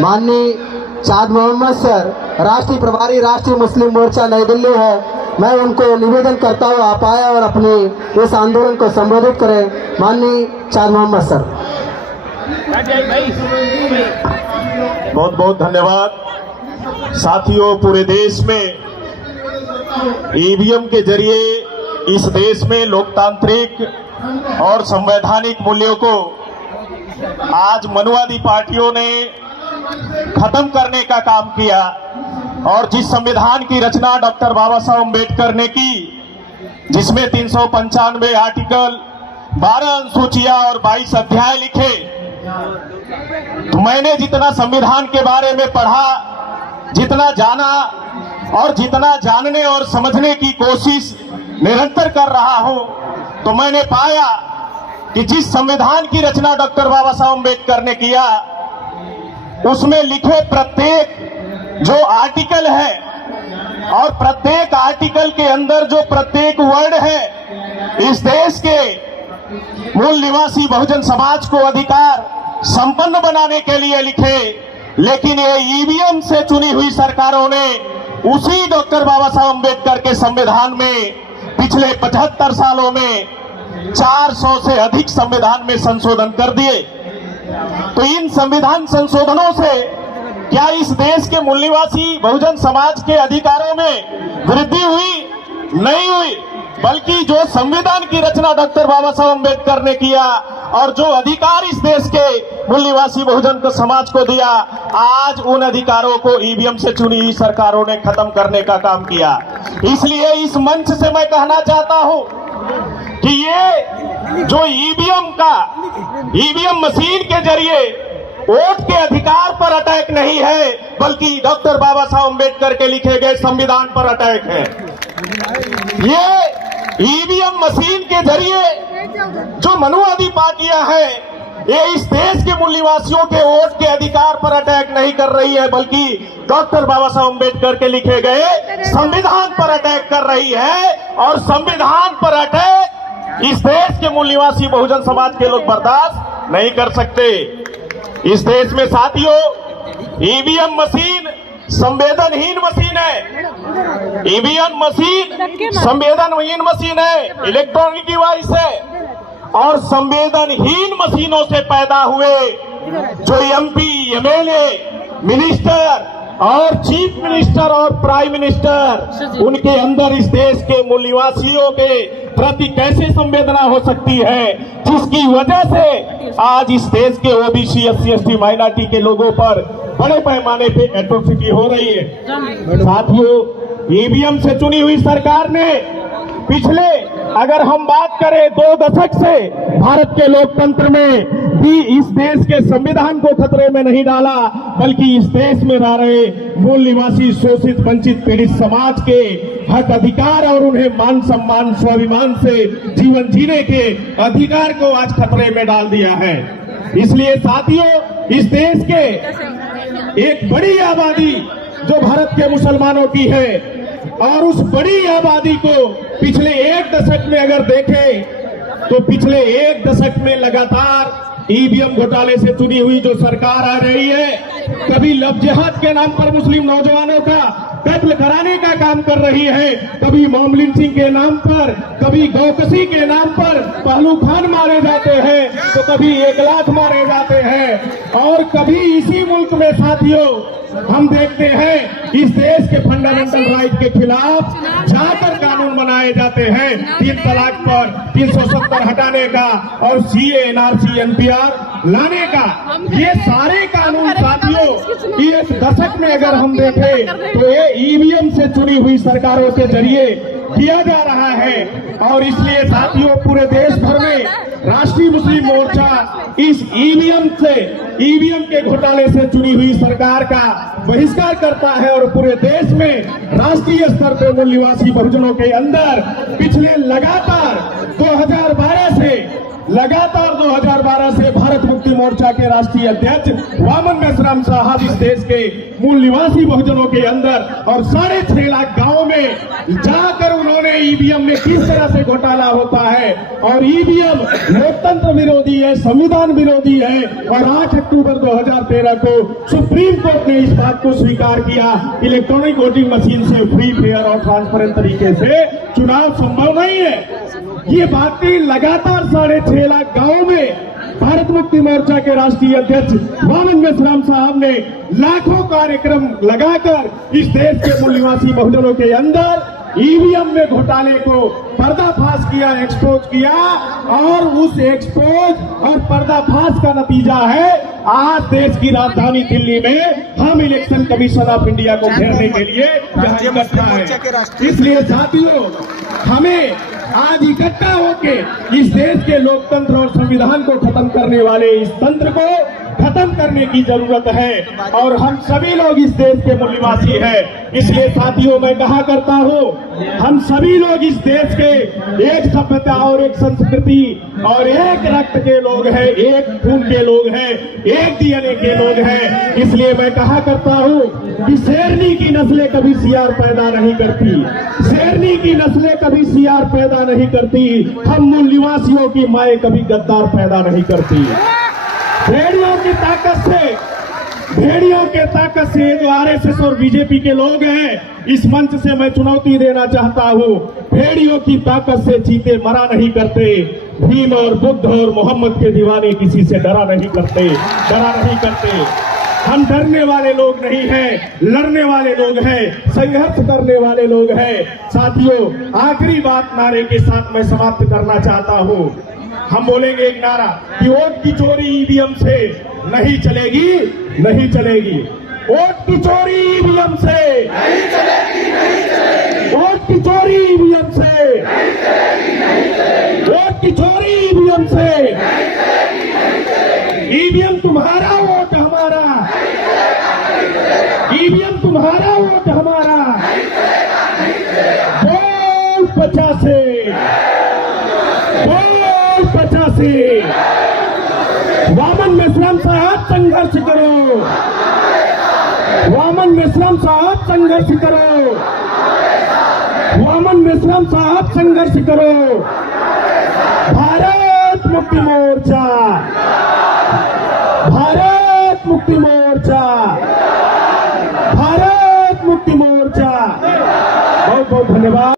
माननीय चाँद मोहम्मद सर, राष्ट्रीय प्रभारी राष्ट्रीय मुस्लिम मोर्चा नई दिल्ली है, मैं उनको निवेदन करता हूँ आप आए और अपनी इस आंदोलन को संबोधित करें। माननीय चाँद मोहम्मद सर। बहुत बहुत धन्यवाद। साथियों, पूरे देश में ईवीएम के जरिए इस देश में लोकतांत्रिक और संवैधानिक मूल्यों को आज मनुवादी पार्टियों ने खत्म करने का काम किया और जिस संविधान की रचना डॉक्टर बाबा साहब अम्बेडकर ने की, जिसमें 395 आर्टिकल, 12 अनुसूचियां और 22 अध्याय लिखे, तो मैंने जितना संविधान के बारे में पढ़ा, जितना जाना और जितना जानने और समझने की कोशिश निरंतर कर रहा हूं, तो मैंने पाया कि जिस संविधान की रचना डॉक्टर बाबा साहब अम्बेडकर ने किया, उसमें लिखे प्रत्येक जो आर्टिकल है और प्रत्येक आर्टिकल के अंदर जो प्रत्येक वर्ड है, इस देश के मूल निवासी बहुजन समाज को अधिकार संपन्न बनाने के लिए लिखे। लेकिन ये ईवीएम से चुनी हुई सरकारों ने उसी डॉक्टर बाबा साहब अम्बेडकर के संविधान में पिछले 75 सालों में 400 से अधिक संविधान में संशोधन कर दिए। तो इन संविधान संशोधनों से क्या इस देश के मूल निवासी बहुजन समाज के अधिकारों में वृद्धि हुई? नहीं हुई, बल्कि जो संविधान की रचना डॉक्टर बाबा साहब अम्बेडकर ने किया और जो अधिकार इस देश के मूल निवासी बहुजन को समाज को दिया, आज उन अधिकारों को ईवीएम से चुनी हुई सरकारों ने खत्म करने का काम किया। इसलिए इस मंच से मैं कहना चाहता हूं कि ये जो ईवीएम मशीन के जरिए वोट के अधिकार पर अटैक नहीं है, बल्कि डॉक्टर बाबा साहब अम्बेडकर के लिखे गए संविधान पर अटैक है। ये ईवीएम मशीन के जरिए जो मनुवादी पार्टियां हैं, ये इस देश के मूल निवासियों के वोट के अधिकार पर अटैक नहीं कर रही है, बल्कि डॉक्टर बाबा साहब अम्बेडकर के लिखे गए संविधान पर अटैक कर रही है। और संविधान पर अटैक इस देश के मूल निवासी बहुजन समाज के लोग बर्दाश्त नहीं कर सकते। इस देश में साथियों, ईवीएम मशीन संवेदनहीन मशीन है। ईवीएम मशीन संवेदनहीन मशीन है, इलेक्ट्रॉनिक डिवाइस है। और संवेदनहीन मशीनों से पैदा हुए जो एमपी, एमएलए, मिनिस्टर और चीफ मिनिस्टर और प्राइम मिनिस्टर, उनके अंदर इस देश के मूल निवासियों के प्रति कैसे संवेदना हो सकती है, जिसकी वजह से आज इस देश के ओबीसी, एससी, एसटी, माइनॉरिटी के लोगों पर बड़े पैमाने पे एट्रोसिटी हो रही है। साथियों, ईवीएम से चुनी हुई सरकार ने पिछले, अगर हम बात करें 2 दशक से, भारत के लोकतंत्र में भी इस देश के संविधान को खतरे में नहीं डाला, बल्कि इस देश में रह रहे मूल निवासी शोषित, वंचित, पीड़ित समाज के हक, अधिकार और उन्हें मान सम्मान, स्वाभिमान से जीवन जीने के अधिकार को आज खतरे में डाल दिया है। इसलिए साथियों, इस देश के एक बड़ी आबादी जो भारत के मुसलमानों की है, और उस बड़ी आबादी को पिछले 1 दशक में अगर देखें तो पिछले 1 दशक में लगातार ईवीएम घोटाले से चुनी हुई जो सरकार आ रही है, कभी लव जिहाद के नाम पर मुस्लिम नौजवानों का कत्ल कराने का काम कर रही है, कभी मोमिन सिंह के नाम पर, कभी गौकसी के नाम पर पहलू खान मारे जाते हैं, तो कभी 1 लाख मारे जाते हैं। और कभी इसी मुल्क में साथियों हम देखते हैं इस देश के फंडामेंटल राइट के खिलाफ जाकर कानून बनाए जाते हैं, 3 तलाक पर 370 हटाने का और सीए, एनआरसी, एनपीआर लाने का। ये सारे कानून साथियों इस दशक में अगर हम देखें तो ये ईवीएम से चुनी हुई सरकारों के जरिए किया जा रहा है। और इसलिए साथियों, पूरे देश भर में राष्ट्रीय मुस्लिम मोर्चा इस ईवीएम के घोटाले से चुनी हुई सरकार का बहिष्कार करता है और पूरे देश में राष्ट्रीय स्तर पर मूल निवासी बहुजनों के अंदर पिछले लगातार 2012 से लगातार 2012 से भारत मुक्ति मोर्चा के राष्ट्रीय अध्यक्ष वामन मेश्राम साहब इस देश के मूल निवासी बहुजनों के अंदर और 6.5 लाख गांवों में जाकर उन्होंने ईवीएम में किस तरह से घोटाला होता है और ईवीएम लोकतंत्र विरोधी है, संविधान विरोधी है। और 8 अक्टूबर 2013 को सुप्रीम कोर्ट ने इस बात को स्वीकार किया, इलेक्ट्रॉनिक वोटिंग मशीन से फ्री, फेयर और ट्रांसपेरेंट तरीके से चुनाव संभव नहीं है। ये बातें लगातार 6.5 लाख गांवों में भारत मुक्ति मोर्चा के राष्ट्रीय अध्यक्ष वामन मेश्राम साहब ने लाखों कार्यक्रम लगाकर इस देश के मूल निवासी बहुजनों के अंदर ईवीएम में घोटाले को पर्दाफाश किया, एक्सपोज किया। और उस एक्सपोज और पर्दाफाश का नतीजा है आज देश की राजधानी दिल्ली में हम इलेक्शन कमीशन ऑफ इंडिया को घेरने के लिए यहाँ इकट्ठा है। इसलिए साथियों, हमें आज इकट्ठा होकर इस देश के लोकतंत्र और संविधान को खत्म करने वाले इस तंत्र को खत्म करने की जरूरत है। और हम सभी लोग इस देश के मूल निवासी हैं। इसलिए साथियों, मैं कहा करता हूँ, हम सभी लोग इस देश के एक सभ्यता और एक संस्कृति और एक रक्त के लोग हैं, एक खून के लोग हैं, एक डीएनए के लोग हैं। इसलिए मैं कहा करता हूँ कि शेरनी की नस्लें कभी सियार पैदा नहीं करती, शेरनी की नस्लें कभी सियार पैदा नहीं करती। हम मूल निवासियों की माएँ कभी गद्दार पैदा नहीं करती। भेड़ियों की ताकत से जो आरएसएस और बीजेपी के लोग हैं, इस मंच से मैं चुनौती देना चाहता हूं, भेड़ियों की ताकत से चीते मरा नहीं करते। भीम और बुद्ध और मोहम्मद के दीवाने किसी से डरा नहीं करते। हम डरने वाले लोग नहीं हैं, लड़ने वाले लोग हैं, संघर्ष करने वाले लोग हैं। साथियों, आखिरी बात नारे के साथ मैं समाप्त करना चाहता हूं। हम बोलेंगे एक नारा कि वोट की चोरी ईवीएम से नहीं चलेगी। वोट की चोरी ईवीएम से नहीं चलेगी। वोट की चोरी ईवीएम से नहीं चलेगी। वोट की चोरी ईवीएम से नहीं चलेगी। ईवीएम तुम्हारा, वोट हमारा। ईवीएम तुम्हारा, वोट हमारा। बोल 85, बोल 85। वामन मेश्राम साहब संघर्ष करो, वामन मेश्राम साहब संघर्ष करो, वामन मेश्राम साहब संघर्ष करो। भारत मुक्ति मोर्चा, भारत मुक्ति मोर्चा।